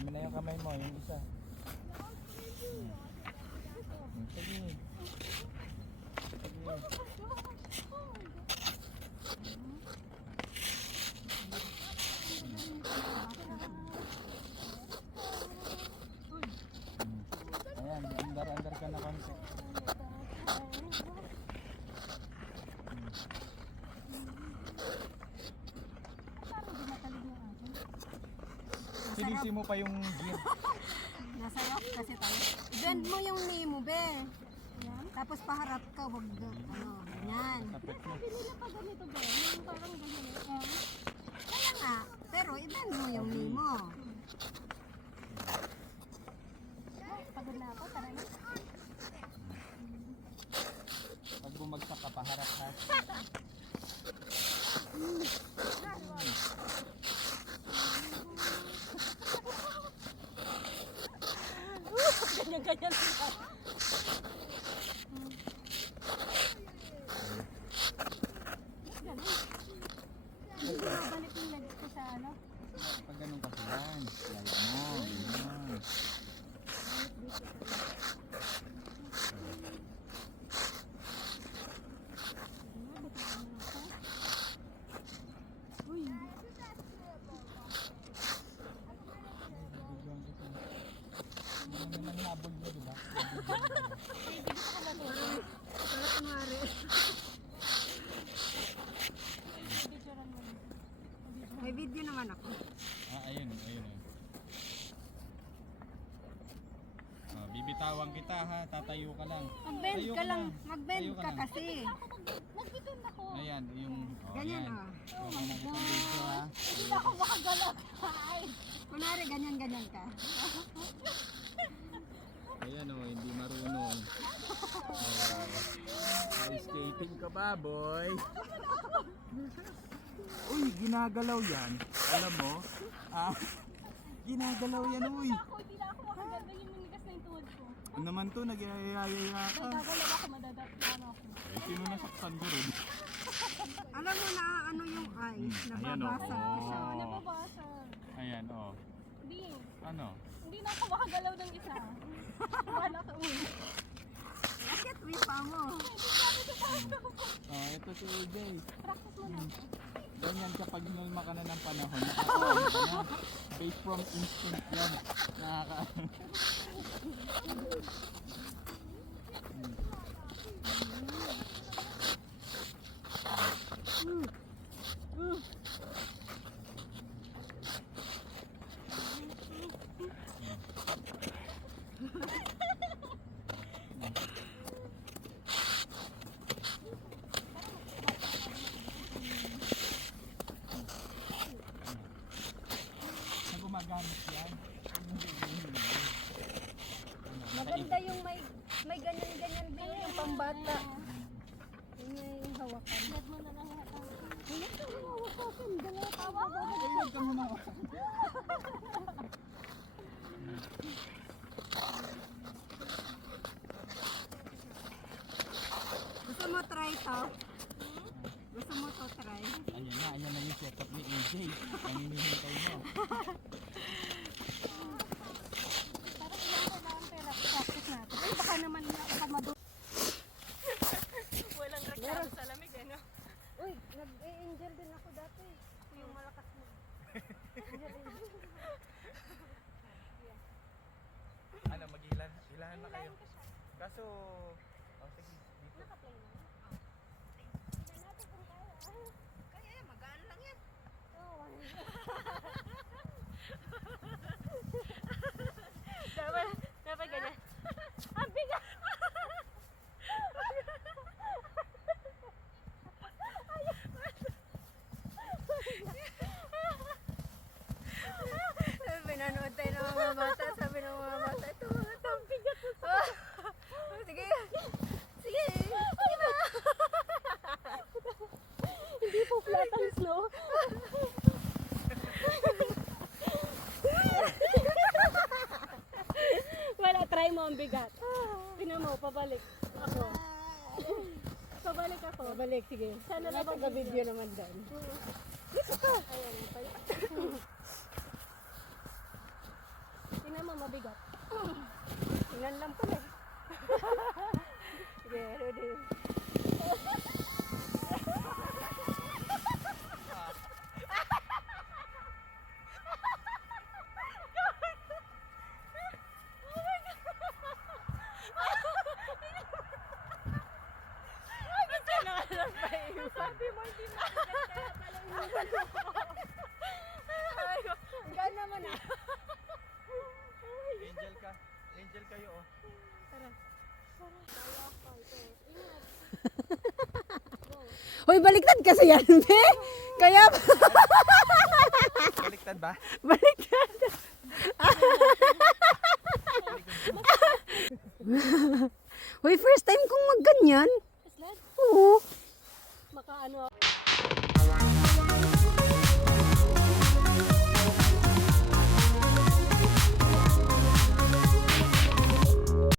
Amin na yung kamay mo, yung isa. Sige. Sige. Ayan, andar-andar ka na konti. Sinisi mo pa yung gear. Nasarap kasi tayo. Bend mo yung knee mo, be. Tapos paharap ka, wag ganyan. Pinili pa ganito ba? Yung parang ganyan. Kaya nga, pero i-bend mo yung knee mo. Pagod na ako, tara na. Pag bumagsak ka, paharap ha. Ganyan-ganyan sila. Balik yung legs ko sa ano. Pag ganun kasi yan. Lalo mo, ganyan. Uy. Ano naman nabog mo, diba? Hindi ko ka ba ito? Para kunwari. Picturean mo. May video naman ako. Ayun. Bibitawan kita ha, tatayo ka lang. Mag-bend Tayo ka lang. na. Mag-bend Tayo ka ka lang. kasi. Nag-bitin ako. Ayan, yung... Ganyan, ayan. oh. Huwag mo na kitang video ha. Hindi na ako makagalaw. Ay. Kunwari, ganyan-ganyan ka. Ayan o, hindi marunong. Ice skating ka ba, boy? Uy, ginagalaw yan. Alam mo? Ginagalaw yan, uy. Hindi na ako makagalaw. Yung manigas na yung tuhod ko. Ano naman to, nagyayaya ka. Nagagalaw ako, ano ako. Sino nasaktan ko rin? Alam mo na ano yung eyes, Ayan, nababasa oh. ko siya. Nababasa. Ayan, oh. Hindi. Ano? Hindi na ako makagalaw ng isa. Wala ka ulo. Bakit may pa mo? Oh, ito si AJ. Practice mo na. Ganyan kapag nulma ka na ng panahon, nakakaano ka na. Based from instinct yan. Na gumagamit yan. Maganda yung may ganyan-ganyan din yung pambata. Yun yung hawakan. Let mo na lang lahat. Hindi ka hawakan. Dalawa tawa. Huwag ka muna. Gusto mo try to? Gusto mo to try? Ayan na yung setup ni AJ. Naninihintay mo. Parang ilang kailangan pera. Practice natin. Ay, baka naman pag madu... Walang reklamo sa lamig, ano? Uy, nag-i-injure din ako dati. Yung malakas mo. Ano, mag-ilan? Ilahan na kayo. Kaso, sige, dito. Naka-play na. Tignan natin kung kaya. Kaya yan, magaan lang yan. Oo. Dapat ganyan. Ang bigat! Pinanood tayo ng mga bata. Sabi ng mga bata, ito mga ito. Ang bigat mo. Sige. Sige. Sige na. Hindi po flat ang slow. Wala, try mo ang bigat. Tingnan mo, pabalik. Ako. Pabalik ako. Pabalik, sige. Sana Wala lang pang video naman doon. Dito ka. Ayan, pala. mabigat. Tingnan lang pala. Sige, ready. Sabi mo, hindi mabigat kaya pala inuwan ko. Hanggang naman ah. Angel ka. Angel kayo oh. Hoy, baliktad kasi yan, be. Kaya, Baliktad ba? baliktad. Hoy, first time kong magganyan. Sled? Oo. Makaano